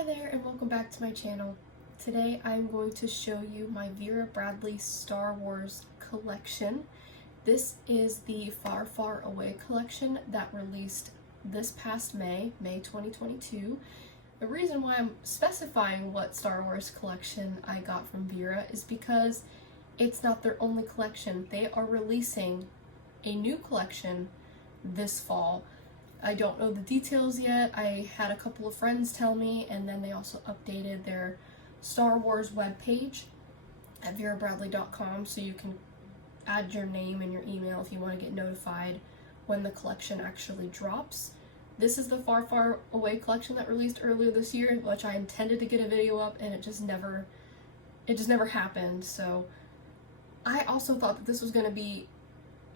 Hi there and welcome back to my channel. Today I'm going to show you my Vera Bradley Star Wars collection. This is the Far Far Away collection that released this past May 2022. The reason why I'm specifying what Star Wars collection I got from Vera is because it's not their only collection. They are releasing a new collection this fall. I don't know the details yet. I had a couple of friends tell me, and then they also updated their Star Wars webpage at verabradley.com, so you can add your name and your email if you want to get notified when the collection actually drops. This is the Far Far Away collection that released earlier this year, which I intended to get a video up, and it just never happened. So I also thought that this was going to be,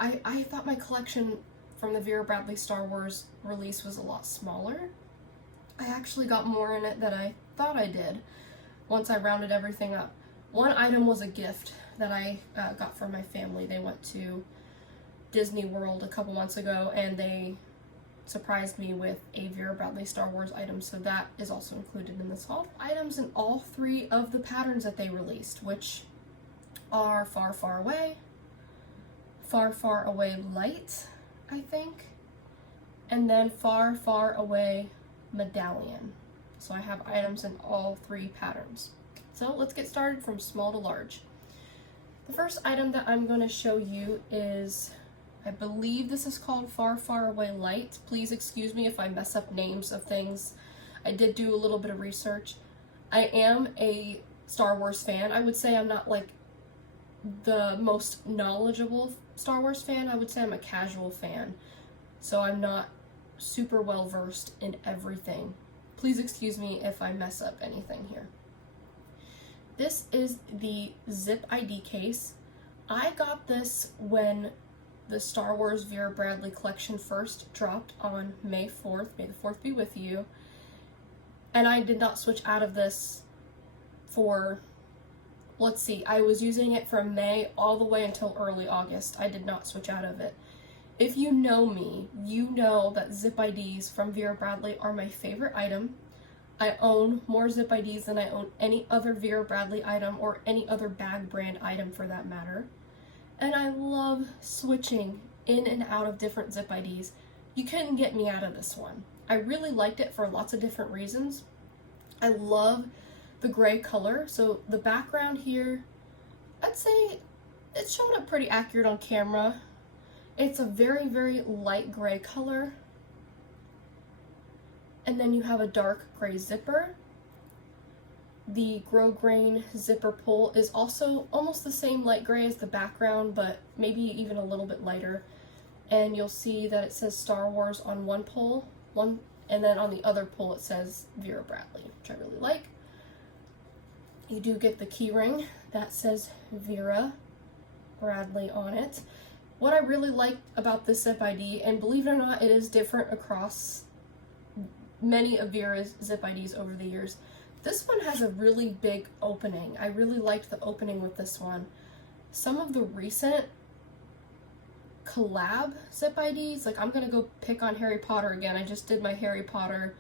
I thought my collection from the Vera Bradley Star Wars release was a lot smaller. I actually got more in it than I thought I did once I rounded everything up. One item was a gift that I got from my family. They went to Disney World a couple months ago and they surprised me with a Vera Bradley Star Wars item, so that is also included in this haul. Items in all three of the patterns that they released, which are Far Far Away, Far Far Away Light, I think, and then Far Far Away Medallion. So I have items in all three patterns. So let's get started from small to large. The first item that I'm going to show you is, I believe this is called Far Far Away Light. Please excuse me if I mess up names of things. I did do a little bit of research. I am a Star Wars fan. I would say I'm not like the most knowledgeable Star Wars fan. I would say I'm a casual fan, so I'm not super well versed in everything. Please excuse me if I mess up anything here. This is the Zip ID case. I got this when the Star Wars Vera Bradley collection first dropped on May 4th. May the 4th be with you. And I did not switch out of this for, let's see, I was using it from May all the way until early August. I did not switch out of it. If you know me, you know that Zip IDs from Vera Bradley are my favorite item. I own more Zip IDs than I own any other Vera Bradley item or any other bag brand item for that matter. And I love switching in and out of different Zip IDs. You couldn't get me out of this one. I really liked it for lots of different reasons. I love the gray color. So the background here, I'd say it's showing up pretty accurate on camera. It's a very, very light gray color. And then you have a dark gray zipper. The grosgrain zipper pull is also almost the same light gray as the background, but maybe even a little bit lighter. And you'll see that it says Star Wars on one pull, and then on the other pull it says Vera Bradley, which I really like. You do get the key ring that says Vera Bradley on it. What I really like about this Zip ID, and believe it or not, it is different across many of Vera's Zip IDs over the years. This one has a really big opening. I really liked the opening with this one. Some of the recent collab Zip IDs, like I'm gonna go pick on Harry Potter again. I just did my Harry Potter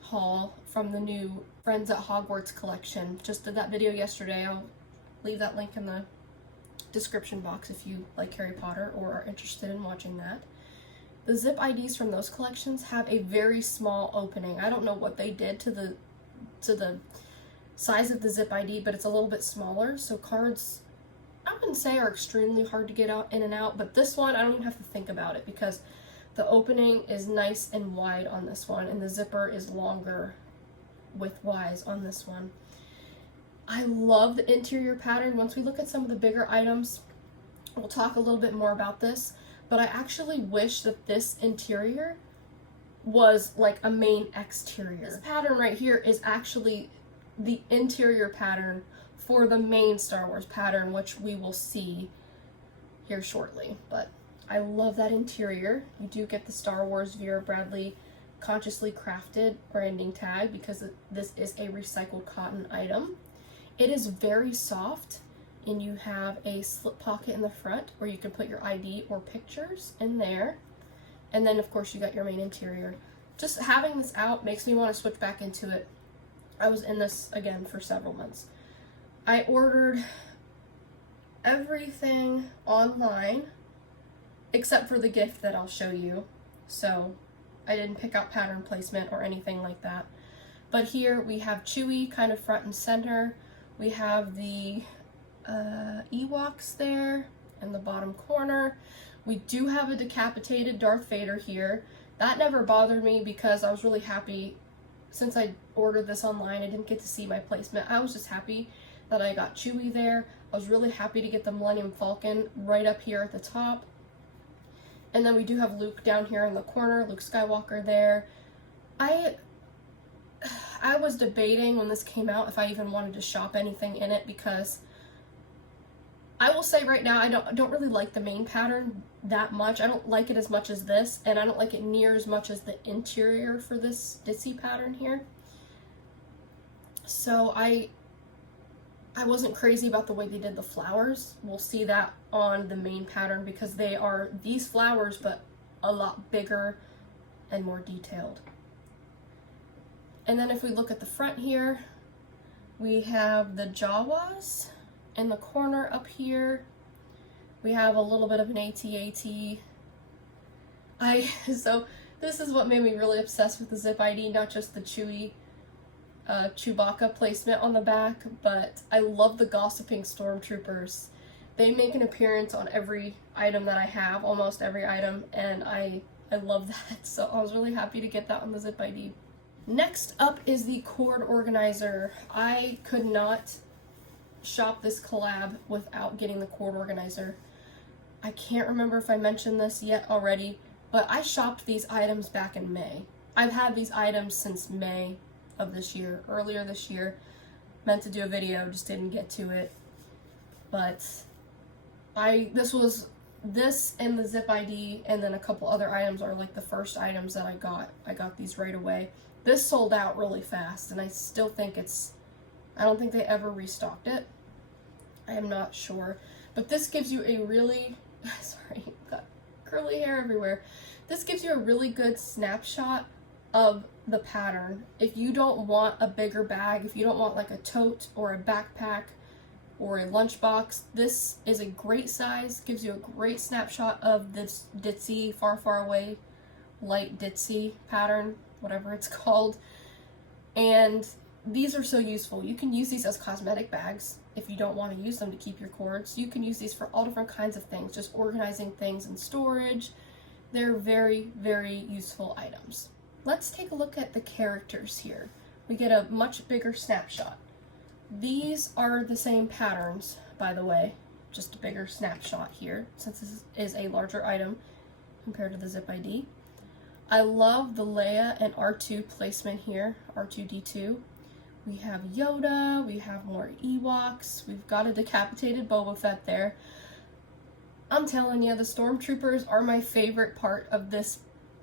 haul from the new Friends at Hogwarts collection. Just did that video yesterday. I'll leave that link in the description box if you like Harry Potter or are interested in watching that. The Zip IDs from those collections have a very small opening. I don't know what they did to the size of the Zip ID, but it's a little bit smaller, so cards, I wouldn't say are extremely hard to get out in and out, but this one I don't even have to think about it because the opening is nice and wide on this one, and the zipper is longer widthwise on this one. I love the interior pattern. Once we look at some of the bigger items, we'll talk a little bit more about this, but I actually wish that this interior was like a main exterior. This pattern right here is actually the interior pattern for the main Star Wars pattern, which we will see here shortly. But I love that interior. You do get the Star Wars Vera Bradley consciously crafted branding tag because this is a recycled cotton item. It is very soft, and you have a slip pocket in the front where you can put your ID or pictures in there. And then of course you got your main interior. Just having this out makes me want to switch back into it I was in this again for several months. I ordered everything online except for the gift that I'll show you. So I didn't pick out pattern placement or anything like that. But here we have Chewie kind of front and center. We have the Ewoks there in the bottom corner. We do have a decapitated Darth Vader here. That never bothered me because I was really happy. Since I ordered this online, I didn't get to see my placement. I was just happy that I got Chewie there. I was really happy to get the Millennium Falcon right up here at the top. And then we do have Luke down here in the corner, Luke Skywalker there. I was debating when this came out if I even wanted to shop anything in it, because I will say right now I don't really like the main pattern that much. I don't like it as much as this, and I don't like it near as much as the interior for this ditzy pattern here. So I wasn't crazy about the way they did the flowers. We'll see that on the main pattern because they are these flowers but a lot bigger and more detailed. And then if we look at the front here, we have the Jawas in the corner up here. We have a little bit of an AT-AT. So this is what made me really obsessed with the Zip ID, not just the Chewbacca placement on the back, but I love the gossiping stormtroopers. They make an appearance on every item that I have, almost every item, and I love that. So I was really happy to get that on the Zip ID. Next up is the cord organizer. I could not shop this collab without getting the cord organizer. I can't remember if I mentioned this yet already, but I shopped these items back in May. I've had these items since May of this year, earlier this year. Meant to do a video, just didn't get to it. But this and the Zip ID and then a couple other items are like the first items that I got. I got these right away. This sold out really fast, and I still think I don't think they ever restocked it. I am not sure. But this gives you a really, sorry, got curly hair everywhere. This gives you a really good snapshot of the pattern. If you don't want a bigger bag, if you don't want like a tote or a backpack or a lunchbox, this is a great size, gives you a great snapshot of this ditzy, far, far away, light ditzy pattern, whatever it's called. And these are so useful. You can use these as cosmetic bags if you don't want to use them to keep your cords. You can use these for all different kinds of things, just organizing things in storage. They're very, very useful items. Let's take a look at the characters here. We get a much bigger snapshot. These are the same patterns, by the way, just a bigger snapshot here, since this is a larger item compared to the Zip ID. I love the Leia and R2 placement here, R2-D2. We have Yoda, we have more Ewoks, we've got a decapitated Boba Fett there. I'm telling you, the stormtroopers are my favorite part of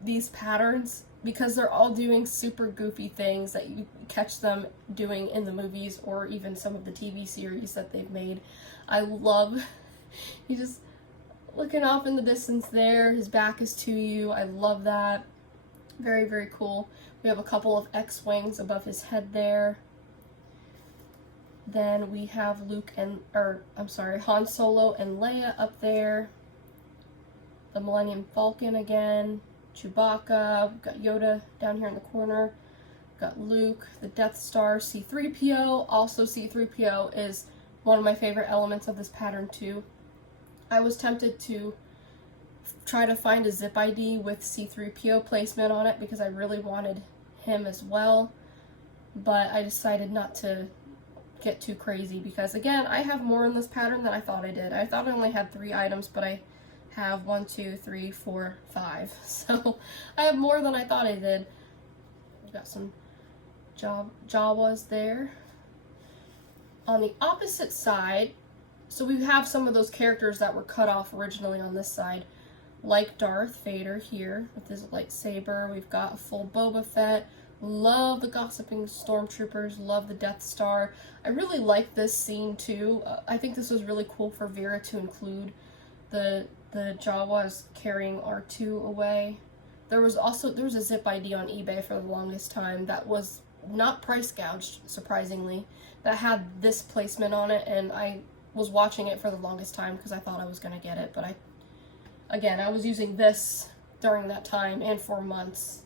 these patterns because they're all doing super goofy things that you catch them doing in the movies or even some of the TV series that they've made. I love, you just looking off in the distance there, his back is to you. I love that. Very, very cool. We have a couple of X-Wings above his head there. Then we have Han Solo and Leia up there. The Millennium Falcon again. Chewbacca. We've got Yoda down here in the corner. We've got Luke, the Death Star, C-3PO. Also, C-3PO is one of my favorite elements of this pattern too. I was tempted to try to find a Zip ID with C-3PO placement on it because I really wanted him as well, but I decided not to get too crazy because, again, I have more in this pattern than I thought I did. I thought I only had 3 items, but I have 1, 2, 3, 4, 5. So I have more than I thought I did. Got some Jawas there. On the opposite side, so we have some of those characters that were cut off originally on this side, like Darth Vader here with his lightsaber. We've got a full Boba Fett. Love the gossiping stormtroopers. Love the Death Star. I really like this scene too. I think this was really cool for Vera to include the Jawas carrying R2 away. There was a Zip ID on eBay for the longest time that was not price gouged, surprisingly, that had this placement on it, and I was watching it for the longest time because I thought I was going to get it, but I was using this during that time and for months,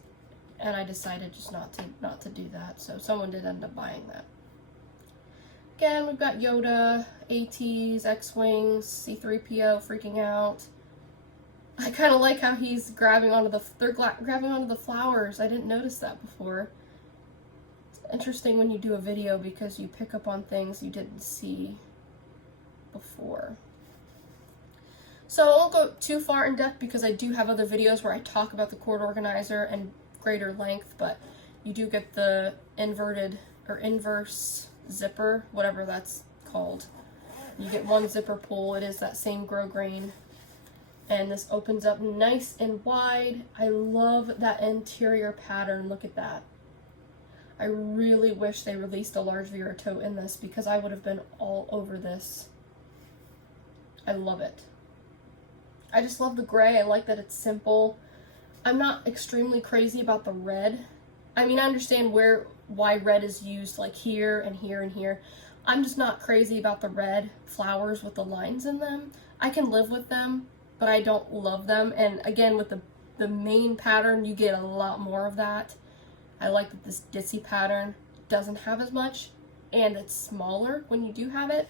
and I decided just not to do that, so someone did end up buying that. Again, we've got Yoda, ATs, X-Wings, C-3PO freaking out. I kind of like how he's grabbing onto the flowers. I didn't notice that before. It's interesting when you do a video because you pick up on things you didn't see before. So I won't go too far in depth because I do have other videos where I talk about the cord organizer and greater length, but you do get the inverted or inverse zipper, whatever that's called. You get one zipper pull. It is that same grosgrain, and this opens up nice and wide. I love that interior pattern. Look at that. I really wish they released a large Vera tote in this because I would have been all over this. I love it. I just love the gray. I like that it's simple. I'm not extremely crazy about the red. I mean, I understand why red is used, like here and here and here. I'm just not crazy about the red flowers with the lines in them. I can live with them, but I don't love them. And again, with the main pattern, you get a lot more of that. I like that this ditzy pattern doesn't have as much, and it's smaller when you do have it.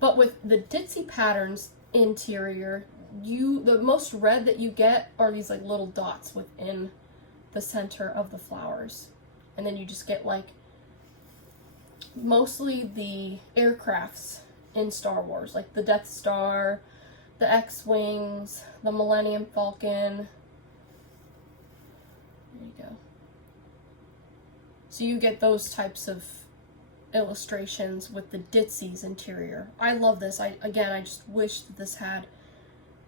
But with the ditzy patterns interior, the most red that you get are these like little dots within the center of the flowers. And then you just get like mostly the aircrafts in Star Wars, like the Death Star, the X-Wings, the Millennium Falcon. There you go. So you get those types of illustrations with the ditzy's interior. I love this. I just wish that this had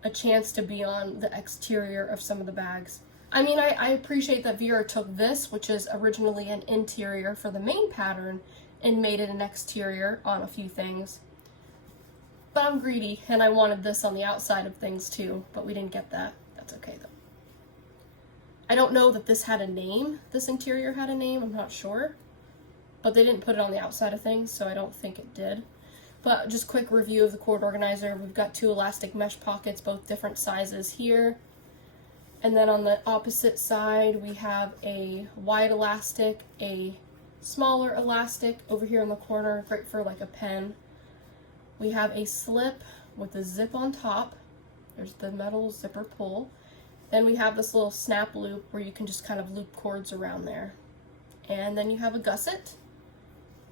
a chance to be on the exterior of some of the bags. I mean, I appreciate that Vera took this, which is originally an interior for the main pattern, and made it an exterior on a few things. But I'm greedy, and I wanted this on the outside of things too, but we didn't get that. That's okay though. I don't know that this had a name. This interior had a name, I'm not sure. But they didn't put it on the outside of things, so I don't think it did. But just quick review of the cord organizer. We've got 2 elastic mesh pockets, both different sizes here. And then on the opposite side, we have a wide elastic, a smaller elastic over here in the corner, great for like a pen. We have a slip with a zip on top. There's the metal zipper pull. Then we have this little snap loop where you can just kind of loop cords around there. And then you have a gusset,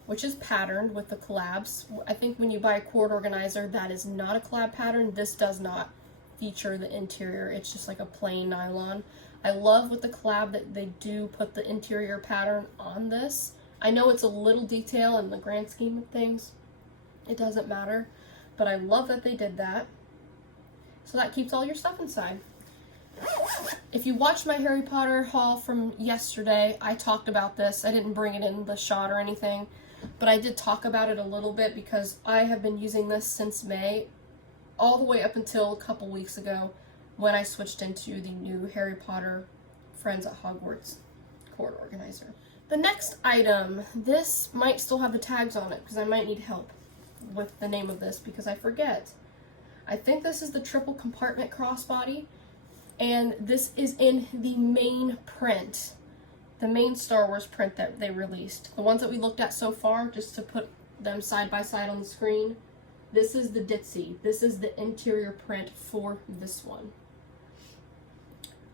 which is patterned with the collabs. I think when you buy a cord organizer that is not a collab pattern, this does not feature the interior. It's just like a plain nylon. I love with the collab that they do put the interior pattern on this. I know it's a little detail in the grand scheme of things. It doesn't matter, but I love that they did that. So that keeps all your stuff inside. If you watched my Harry Potter haul from yesterday, I talked about this. I didn't bring it in the shot or anything, but I did talk about it a little bit because I have been using this since May, all the way up until a couple weeks ago when I switched into the new Harry Potter Friends at Hogwarts cord organizer. The next item, this might still have the tags on it because I might need help with the name of this because I forget. I think this is the triple compartment crossbody, and this is in the main print, the main Star Wars print that they released. The ones that we looked at so far, just to put them side by side on the screen, this is the ditzy. This is the interior print for this one.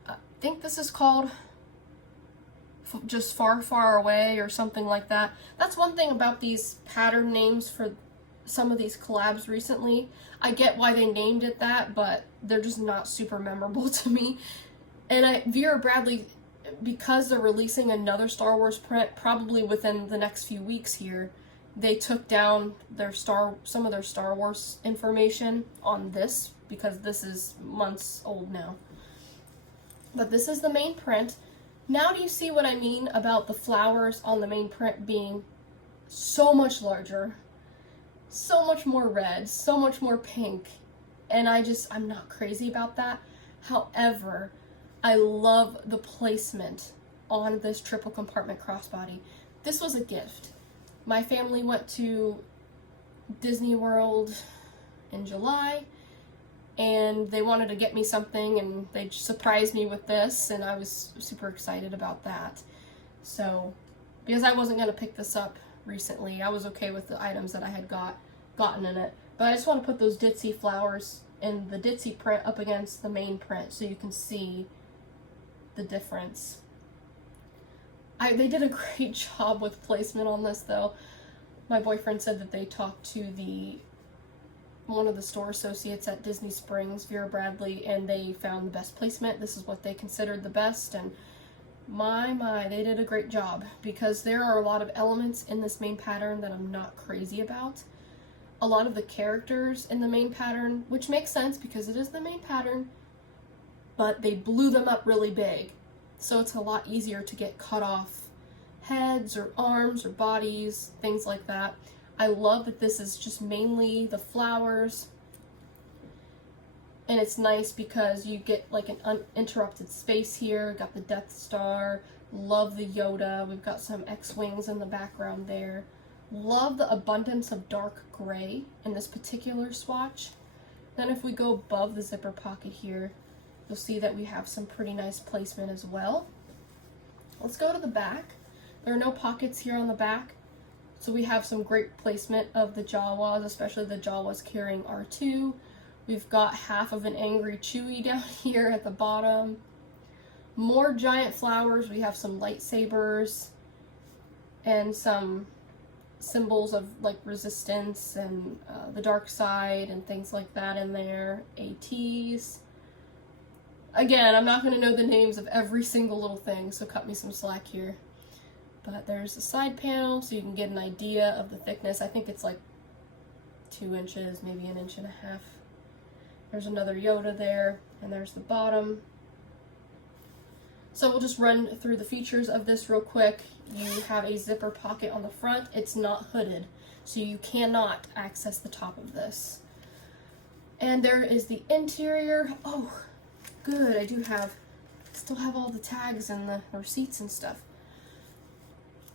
I think this is called just Far, Far Away or something like that. That's one thing about these pattern names for some of these collabs recently. I get why they named it that, but they're just not super memorable to me. And Vera Bradley, because they're releasing another Star Wars print probably within the next few weeks here, they took down some of their Star Wars information on this because this is months old now. But this is the main print. Now do you see what I mean about the flowers on the main print being so much larger, so much more red, so much more pink, and I'm not crazy about that. However, I love the placement on this triple compartment crossbody. this was a gift. My family went to Disney World in July, and they wanted to get me something, and they surprised me with this, and I was super excited about that. So, because I wasn't going to pick this up recently, I was okay with the items that I had gotten in it. But I just want to put those ditzy flowers and the ditzy print up against the main print so you can see the difference. They did a great job with placement on this, though. My boyfriend said that they talked to one of the store associates at Disney Springs, Vera Bradley, and they found the best placement. This is what they considered the best, and my, they did a great job, because there are a lot of elements in this main pattern that I'm not crazy about. A lot of the characters in the main pattern, which makes sense because it is the main pattern, but they blew them up really big. So it's a lot easier to get cut off heads or arms or bodies, things like that. I love that this is just mainly the flowers, and it's nice because you get like an uninterrupted space here. Got the Death Star, love the Yoda, we've got some X-Wings in the background there. Love the abundance of dark gray in this particular swatch. Then if we go above the zipper pocket here, you'll see that we have some pretty nice placement as well. Let's go to the back. There are no pockets here on the back, so we have some great placement of the Jawas, especially the Jawas carrying R2. We've got half of an angry Chewie down here at the bottom. More giant flowers. We have some lightsabers and some symbols of like resistance and the dark side and things like that in there. ATs. Again, I'm not going to know the names of every single little thing, so cut me some slack here. But there's a side panel, so you can get an idea of the thickness. I think it's like 2 inches, maybe 1.5 inches. There's another Yoda there, and there's the bottom. So we'll just run through the features of this real quick. You have a zipper pocket on the front. It's not hooded, so you cannot access the top of this. And there is the interior. Oh, good, I still have all the tags and the receipts and stuff.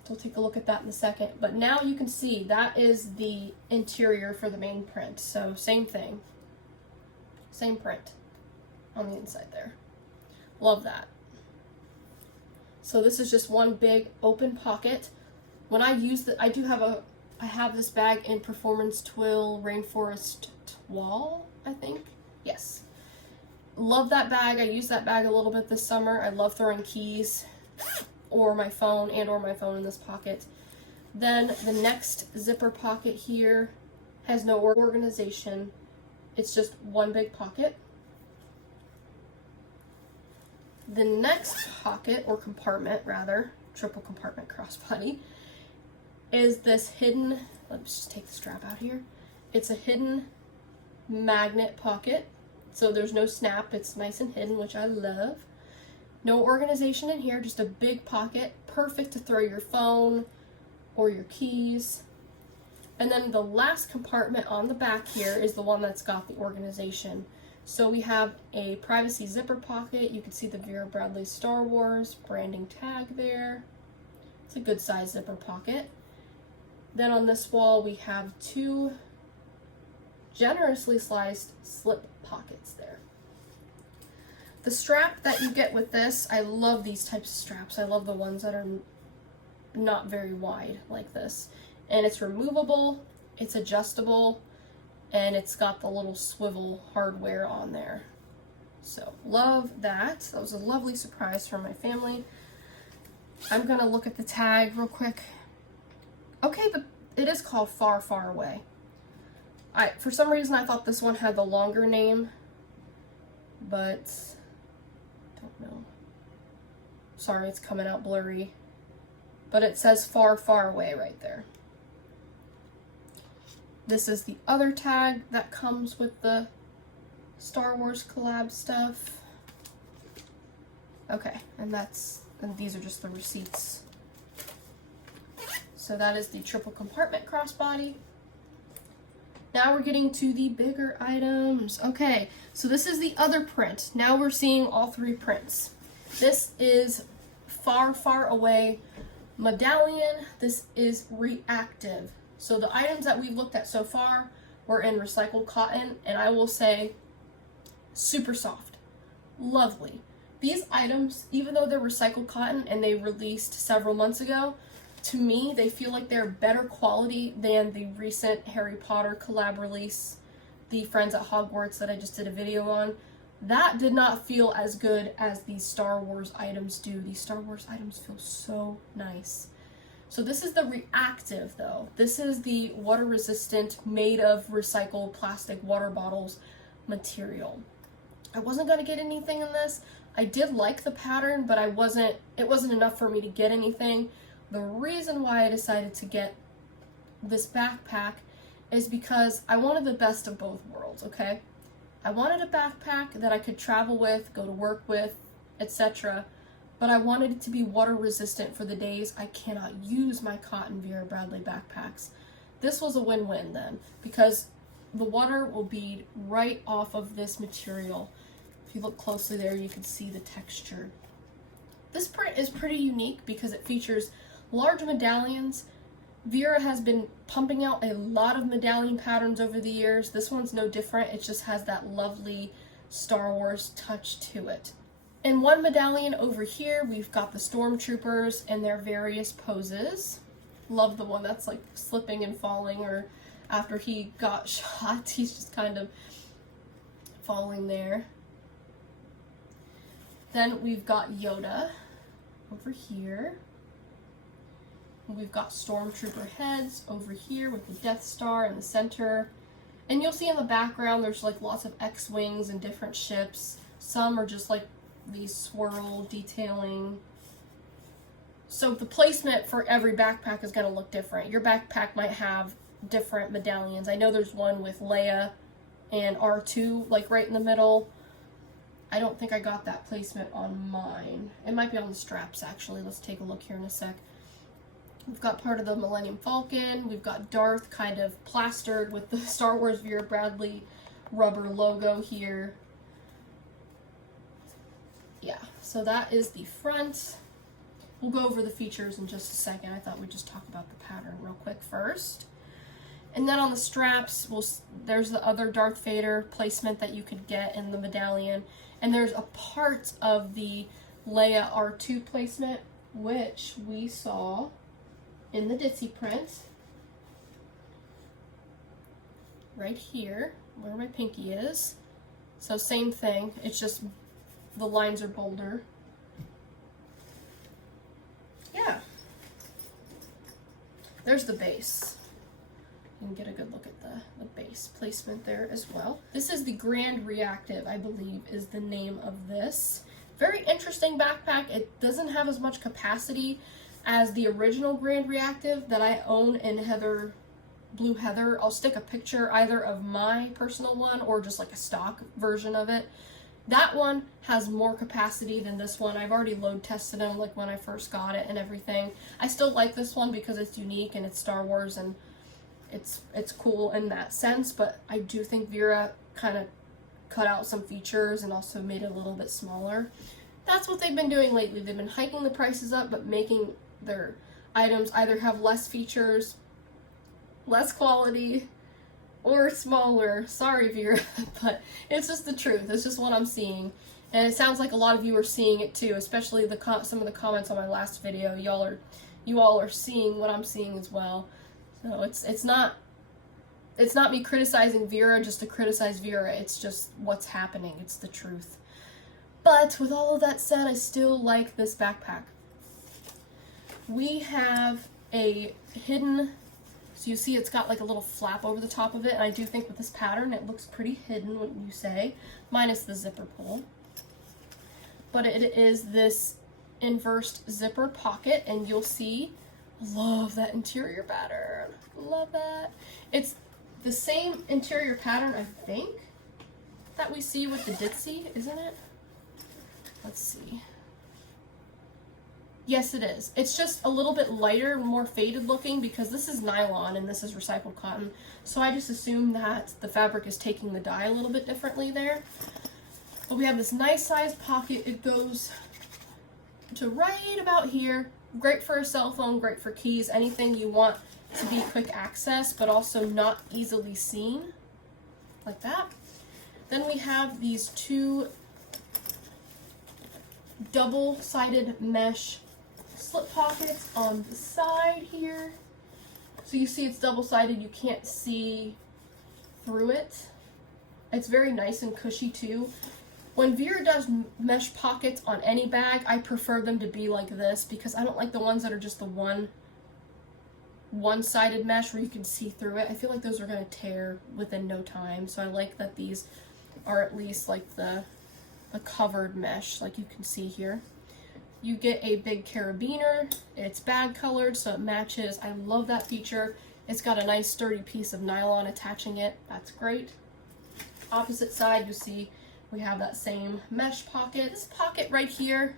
So we'll take a look at that in a second. But now you can see that is the interior for the main print. So same thing. Same print on the inside there. Love that. So this is just one big open pocket. When I use I have this bag in Performance Twill Rainforest Toile, I think. Yes. Love that bag. I used that bag a little bit this summer. I love throwing keys or my phone in this pocket. Then the next zipper pocket here has no organization. It's just one big pocket. The next pocket, or compartment rather, triple compartment crossbody, is this hidden, let's just take the strap out here. It's a hidden magnet pocket. So there's no snap, it's nice and hidden, which I love. No organization in here, just a big pocket, perfect to throw your phone or your keys. And then the last compartment on the back here is the one that's got the organization. So we have a privacy zipper pocket. You can see the Vera Bradley Star Wars branding tag there. It's a good size zipper pocket. Then on this wall we have 2 generously sliced slip pockets there. The strap that you get with this, I love these types of straps. I love the ones that are not very wide like this. And it's removable, it's adjustable, and it's got the little swivel hardware on there. So love that. That was a lovely surprise for my family. I'm gonna look at the tag real quick. Okay, but it is called Far, Far Away. For some reason I thought this one had the longer name, but don't know. Sorry, it's coming out blurry. But it says Far, Far Away right there. This is the other tag that comes with the Star Wars collab stuff. Okay, and these are just the receipts. So that is the triple compartment crossbody. Now we're getting to the bigger items. Okay, so this is the other print. Now we're seeing all 3 prints. This is Far, Far Away Medallion, this is reactive. So the items that we've looked at so far were in recycled cotton, and I will say super soft, lovely. These items, even though they're recycled cotton and they released several months ago, to me they feel like they're better quality than the recent Harry Potter collab release, the Friends at Hogwarts that I just did a video on. That did not feel as good as these Star Wars items do. These Star Wars items feel so nice. So this is the reactive though. This is the water resistant, made of recycled plastic water bottles material. I wasn't gonna get anything in this. I did like the pattern, but it wasn't enough for me to get anything. The reason why I decided to get this backpack is because I wanted the best of both worlds, okay? I wanted a backpack that I could travel with, go to work with, etc. But I wanted it to be water resistant for the days I cannot use my cotton Vera Bradley backpacks. This was a win-win then, because the water will bead right off of this material. If you look closely there, you can see the texture. This print is pretty unique because it features large medallions. Vera has been pumping out a lot of medallion patterns over the years. This one's no different. It just has that lovely Star Wars touch to it. In one medallion over here, we've got the stormtroopers in their various poses. Love the one that's like slipping and falling, or after he got shot, he's just kind of falling there. Then we've got Yoda over here. We've got stormtrooper heads over here with the Death Star in the center. And you'll see in the background there's like lots of X-Wings and different ships. Some are just like these swirl detailing. So the placement for every backpack is going to look different. Your backpack might have different medallions. I know there's one with Leia and R2 like right in the middle. I don't think I got that placement on mine. It might be on the straps actually. Let's take a look here in a sec. We've got part of the Millennium Falcon. We've got Darth kind of plastered with the Star Wars Vera Bradley rubber logo here. Yeah, so that is the front. We'll go over the features in just a second. I thought we'd just talk about the pattern real quick first. And then on the straps, there's the other Darth Vader placement that you could get in the medallion. And there's a part of the Leia R2 placement, which we saw in the Ditzy print. Right here, where my pinky is. So same thing, it's just the lines are bolder. Yeah. There's the base. You can get a good look at the base placement there as well. This is the Grand Reactive, I believe is the name of this. Very interesting backpack. It doesn't have as much capacity as the original Grand Reactive that I own in Blue Heather. I'll stick a picture either of my personal one or just like a stock version of it. That one has more capacity than this one. I've already load tested them like when I first got it and everything. I still like this one because it's unique and it's Star Wars and it's cool in that sense, but I do think Vera kind of cut out some features and also made it a little bit smaller. That's what they've been doing lately. They've been hiking the prices up, but making their items either have less features, less quality, or smaller. Sorry, Vera, but it's just the truth. It's just what I'm seeing. And it sounds like a lot of you are seeing it too, especially some of the comments on my last video. You all are seeing what I'm seeing as well. So it's not me criticizing Vera just to criticize Vera. It's just what's happening. It's the truth. But with all of that said, I still like this backpack. We have a hidden, so you see it's got like a little flap over the top of it, and I do think with this pattern it looks pretty hidden, wouldn't you say? Minus the zipper pull. But it is this inversed zipper pocket, and you'll see, love that interior pattern. Love that. It's the same interior pattern, I think, that we see with the Ditzy, isn't it? Let's see. Yes, it is. It's just a little bit lighter, more faded looking because this is nylon and this is recycled cotton. So I just assume that the fabric is taking the dye a little bit differently there. But we have this nice sized pocket. It goes to right about here. Great for a cell phone, great for keys, anything you want to be quick access, but also not easily seen, like that. Then we have these two double-sided mesh slip pockets on the side here. So you see it's double-sided, you can't see through it. It's very nice and cushy too. When Vera does mesh pockets on any bag, I prefer them to be like this because I don't like the ones that are just the one-sided mesh where you can see through it. I feel like those are going to tear within no time. So I like that these are at least like the covered mesh, like you can see here. You get a big carabiner. It's bag colored, so it matches. I love that feature. It's got a nice sturdy piece of nylon attaching it. That's great. Opposite side, you see we have that same mesh pocket. This pocket right here,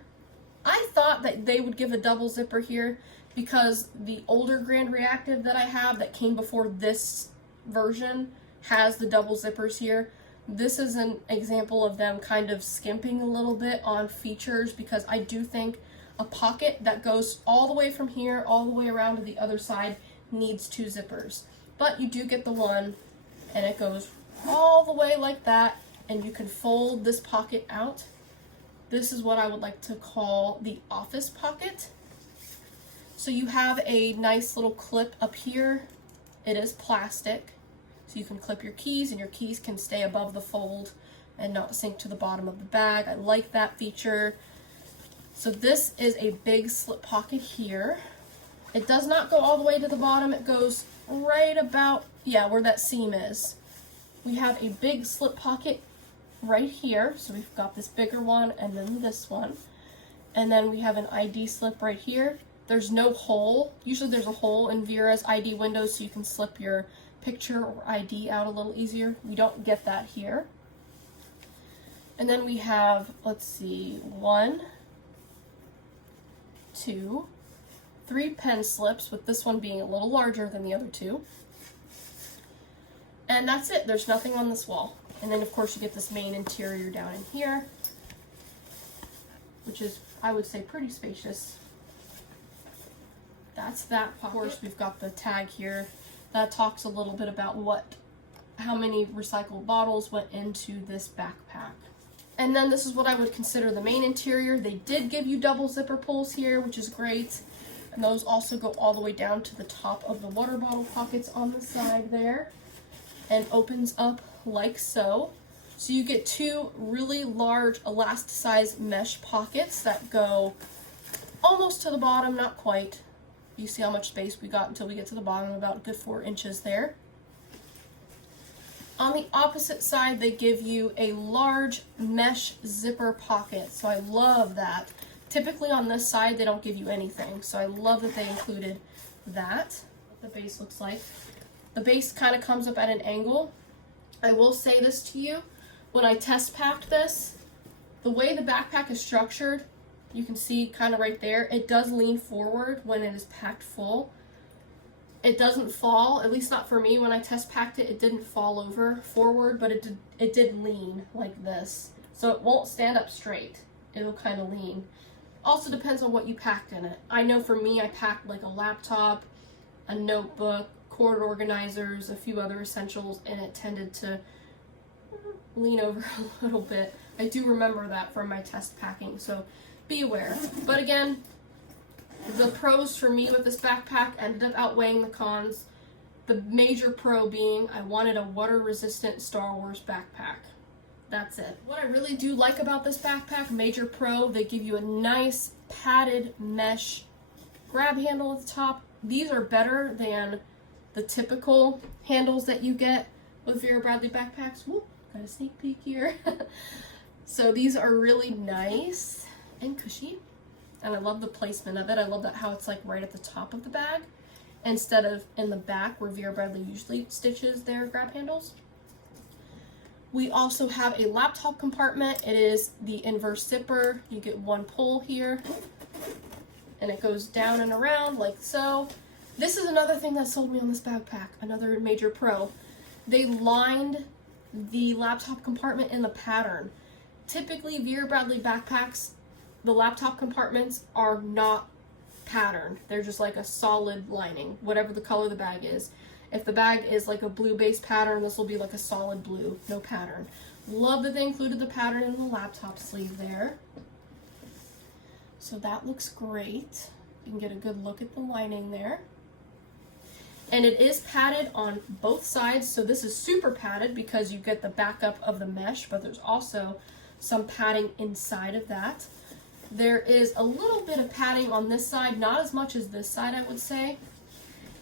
I thought that they would give a double zipper here because the older Grand Reactive that I have that came before this version has the double zippers here. This is an example of them kind of skimping a little bit on features because I do think a pocket that goes all the way from here all the way around to the other side needs two zippers. But you do get the one and it goes all the way like that, and you can fold this pocket out. This is what I would like to call the office pocket. So you have a nice little clip up here. It is plastic, so you can clip your keys and your keys can stay above the fold and not sink to the bottom of the bag. I like that feature. So this is a big slip pocket here. It does not go all the way to the bottom. It goes right about, yeah, where that seam is. We have a big slip pocket right here. So we've got this bigger one and then this one. And then we have an ID slip right here. There's no hole. Usually there's a hole in Vera's ID windows so you can slip your picture or ID out a little easier. We don't get that here. And then we have, let's see, 1, 2, 3 pen slips, with this one being a little larger than the other two. And that's it. There's nothing on this wall. And then of course you get this main interior down in here, which is, I would say, pretty spacious. That's that pocket. Of course we've got the tag here that talks a little bit about how many recycled bottles went into this backpack. And then this is what I would consider the main interior. They did give you double zipper pulls here, which is great. And those also go all the way down to the top of the water bottle pockets on the side there. And opens up like so. So you get two really large elasticized mesh pockets that go almost to the bottom, not quite. You see how much space we got until we get to the bottom, about a good 4 inches there. On the opposite side, they give you a large mesh zipper pocket, so I love that. Typically on this side, they don't give you anything, so I love that they included that. What the base looks like. The base kind of comes up at an angle. I will say this to you, when I test packed this, the way the backpack is structured, you can see kind of right there, it does lean forward when it is packed full. It doesn't fall, at least not for me. When I test packed it, it didn't fall over forward, but it did lean like this. So it won't stand up straight. It'll kind of lean. Also depends on what you packed in it. I know for me, I packed like a laptop, a notebook, cord organizers, a few other essentials, and it tended to lean over a little bit. I do remember that from my test packing, so be aware. But again, the pros for me with this backpack ended up outweighing the cons. The major pro being I wanted a water-resistant Star Wars backpack. That's it. What I really do like about this backpack, major pro, they give you a nice padded mesh grab handle at the top. These are better than the typical handles that you get with Vera Bradley backpacks. Whoop, got a sneak peek here. So these are really nice and cushy, and I love the placement of it. I love that how it's like right at the top of the bag instead of in the back where Vera Bradley usually stitches their grab handles. We also have a laptop compartment. It is the inverse zipper. You get one pull here and it goes down and around like so. This is another thing that sold me on this backpack, another major pro. They lined the laptop compartment in the pattern. Typically Vera Bradley backpacks, the laptop compartments are not pattern. They're just like a solid lining, whatever the color the bag is. If the bag is like a blue base pattern, this will be like a solid blue, no pattern. Love that they included the pattern in the laptop sleeve there. So that looks great. You can get a good look at the lining there. And it is padded on both sides, so this is super padded because you get the backup of the mesh, but there's also some padding inside of that. There is a little bit of padding on this side, not as much as this side, I would say.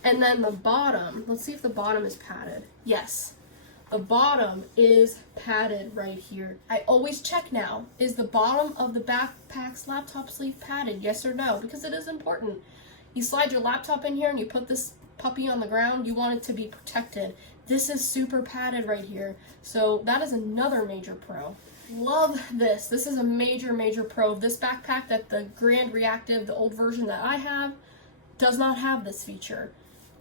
And then the bottom, let's see if the bottom is padded. Yes, the bottom is padded right here. I always check now, is the bottom of the backpack's laptop sleeve padded? Yes or no? Because it is important. You slide your laptop in here and you put this puppy on the ground, you want it to be protected. This is super padded right here. So that is another major pro. Love this. This is a major, major pro. This backpack that the Grand Reactive, the old version that I have, does not have this feature.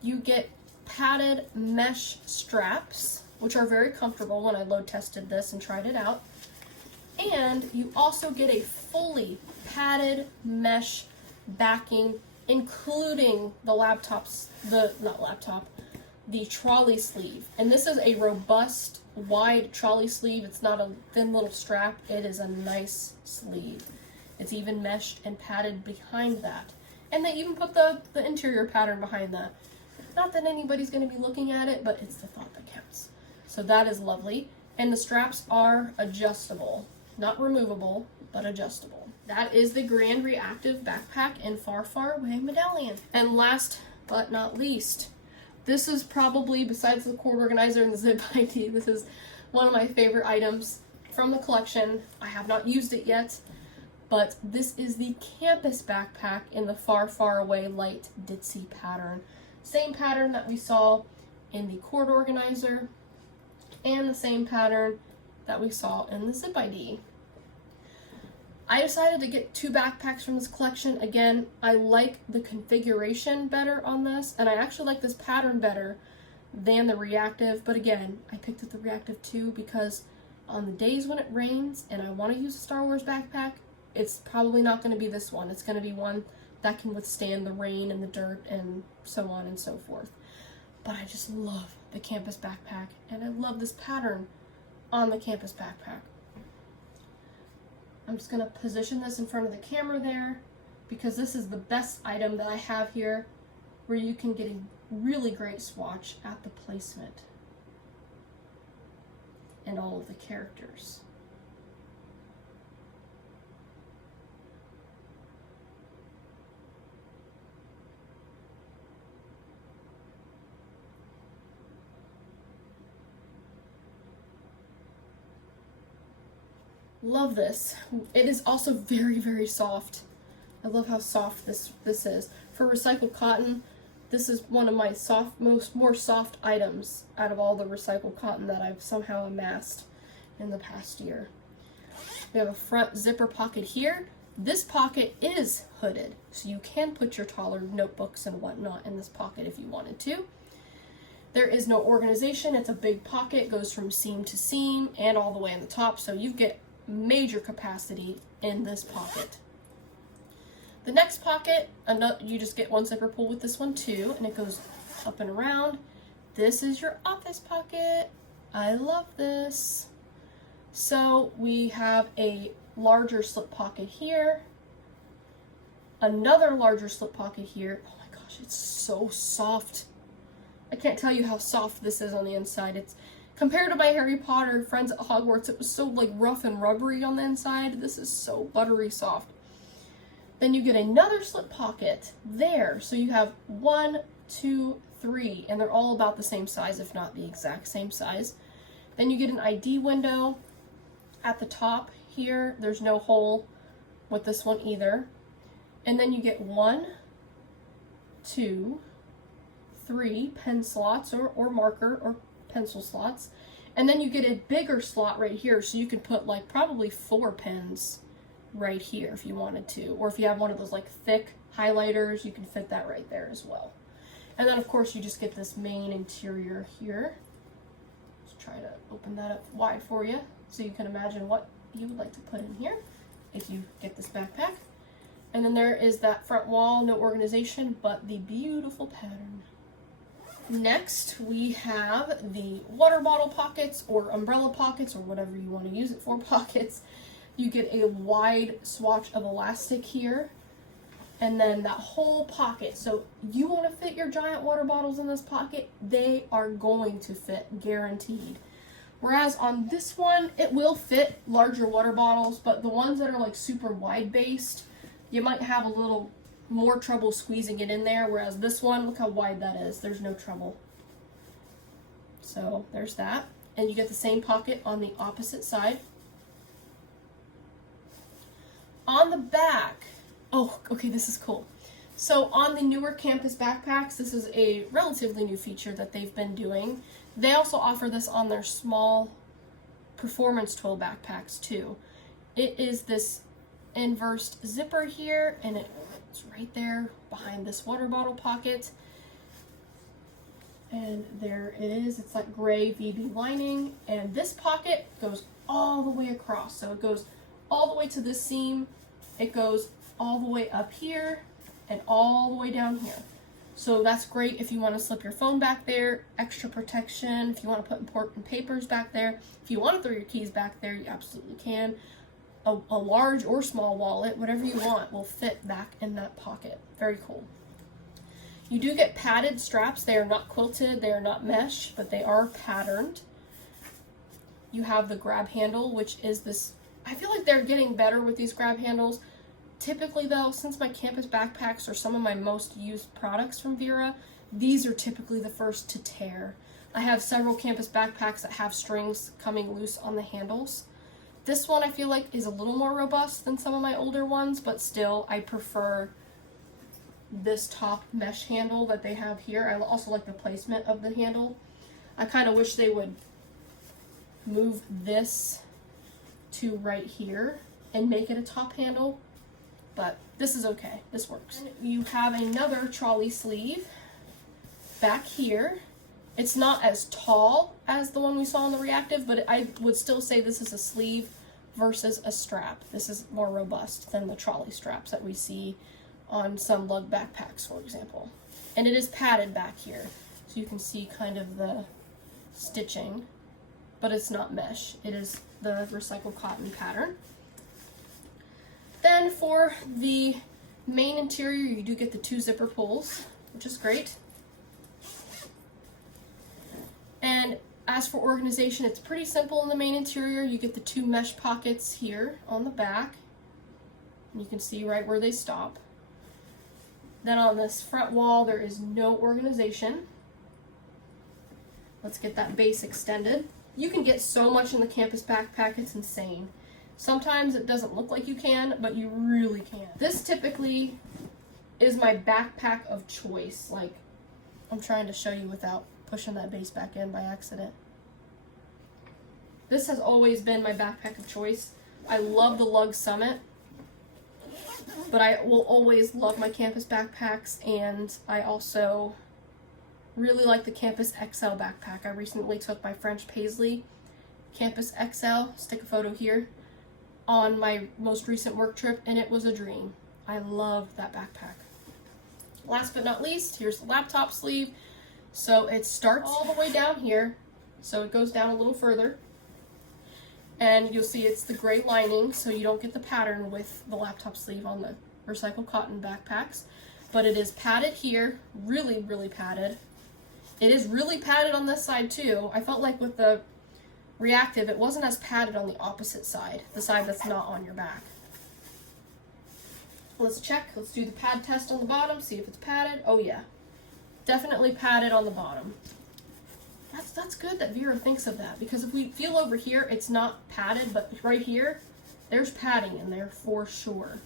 You get padded mesh straps, which are very comfortable when I load tested this and tried it out. And you also get a fully padded mesh backing, including the the trolley sleeve. And this is a robust, wide trolley sleeve. It's not a thin little strap. It is a nice sleeve. It's even meshed and padded behind that. And they even put the interior pattern behind that. Not that anybody's going to be looking at it, but it's the thought that counts. So that is lovely. And the straps are adjustable. Not removable, but adjustable. That is the Grand Reactive Backpack in Far, Far Away Medallion. And last but not least, this is probably, besides the cord organizer and the zip ID, this is one of my favorite items from the collection. I have not used it yet, but this is the Campus Backpack in the Far, Far Away Light Ditzy pattern. Same pattern that we saw in the cord organizer, and the same pattern that we saw in the zip ID. I decided to get two backpacks from this collection. Again, I like the configuration better on this, and I actually like this pattern better than the Reactive, but again, I picked up the Reactive too because on the days when it rains and I want to use a Star Wars backpack, it's probably not going to be this one. It's going to be one that can withstand the rain and the dirt and so on and so forth. But I just love the Campus Backpack, and I love this pattern on the Campus Backpack. I'm just going to position this in front of the camera there because this is the best item that I have here where you can get a really great swatch at the placement and all of the characters. Love this. It is also very, very soft. I love how soft this is. For recycled cotton, this is one of my more soft items out of all the recycled cotton that I've somehow amassed in the past year. We have a front zipper pocket here. This pocket is hooded, so you can put your taller notebooks and whatnot in this pocket if you wanted to. There is no organization. It's a big pocket, goes from seam to seam and all the way on the top, so you get major capacity in this pocket. The next pocket, you just get one zipper pull with this one too, and it goes up and around. This is your office pocket. I love this. So we have a larger slip pocket here, another larger slip pocket here. Oh my gosh, it's so soft. I can't tell you how soft this is on the inside. It's compared to my Harry Potter friends at Hogwarts, it was so like rough and rubbery on the inside. This is so buttery soft. Then you get another slip pocket there. So you have 1, 2, 3, and they're all about the same size, if not the exact same size. Then you get an ID window at the top here. There's no hole with this one either. And then you get 1, 2, 3 pen slots or marker or pencil slots. And then you get a bigger slot right here, so you can put like probably 4 pens right here if you wanted to. Or if you have one of those like thick highlighters, you can fit that right there as well. And then of course you just get this main interior here. Let's try to open that up wide for you so you can imagine what you would like to put in here if you get this backpack. And then there is that front wall, no organization, but the beautiful pattern. Next, we have the water bottle pockets or umbrella pockets or whatever you want to use it for pockets. You get a wide swatch of elastic here, and then that whole pocket. So you want to fit your giant water bottles in this pocket, they are going to fit, guaranteed. Whereas on this one, it will fit larger water bottles, but the ones that are like super wide based, you might have a little more trouble squeezing it in there, whereas this one, look how wide that is. There's no trouble. So there's that. And you get the same pocket on the opposite side. On the back, oh, okay, this is cool. So on the newer campus backpacks, this is a relatively new feature that they've been doing. They also offer this on their small performance twill backpacks too. It is this inversed zipper here, and it's right there behind this water bottle pocket. And there it is. It's like gray VB lining, and this pocket goes all the way across. So it goes all the way to this seam. It goes all the way up here and all the way down here. So that's great if you want to slip your phone back there, extra protection. If you want to put important papers back there, if you want to throw your keys back there, you absolutely can. A large or small wallet, whatever you want, will fit back in that pocket. Very cool. You do get padded straps. They are not quilted, they are not mesh, but they are patterned. You have the grab handle, which is this, I feel like they're getting better with these grab handles. Typically though, since my campus backpacks are some of my most used products from Vera, these are typically the first to tear. I have several campus backpacks that have strings coming loose on the handles. This one I feel like is a little more robust than some of my older ones, but still I prefer this top mesh handle that they have here. I also like the placement of the handle. I kind of wish they would move this to right here and make it a top handle, but this is okay. This works. And you have another trolley sleeve back here. It's not as tall as the one we saw in the reactive, but I would still say this is a sleeve versus a strap. This is more robust than the trolley straps that we see on some lug backpacks, for example. And it is padded back here, so you can see kind of the stitching, but it's not mesh. It is the recycled cotton pattern. Then for the main interior, you do get the 2 zipper pulls, which is great. And as for organization, it's pretty simple in the main interior. You get the 2 mesh pockets here on the back. And you can see right where they stop. Then on this front wall, there is no organization. Let's get that base extended. You can get so much in the campus backpack, it's insane. Sometimes it doesn't look like you can, but you really can. This typically is my backpack of choice. Like, I'm trying to show you without pushing that base back in by accident. This has always been my backpack of choice. I love the Lug Summit, but I will always love my campus backpacks, and I also really like the Campus XL backpack. I recently took my French Paisley Campus XL, stick a photo here, on my most recent work trip, and it was a dream. I loved that backpack. Last but not least, here's the laptop sleeve. So it starts all the way down here, so it goes down a little further, and you'll see it's the gray lining, so you don't get the pattern with the laptop sleeve on the recycled cotton backpacks, but it is padded here, really, really padded. It is really padded on this side too. I felt like with the reactive, it wasn't as padded on the opposite side, the side that's not on your back. Let's check, let's do the pad test on the bottom, see if it's padded. Oh yeah. Definitely padded on the bottom. That's good that Vera thinks of that, because if we feel over here, it's not padded, but right here, there's padding in there for sure.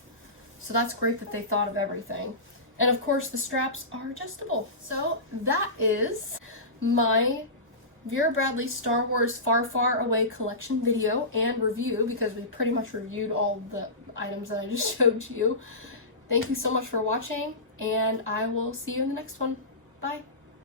So that's great that they thought of everything. And of course, the straps are adjustable. So that is my Vera Bradley Star Wars Far, Far Away collection video and review, because we pretty much reviewed all the items that I just showed you. Thank you so much for watching, and I will see you in the next one. Bye.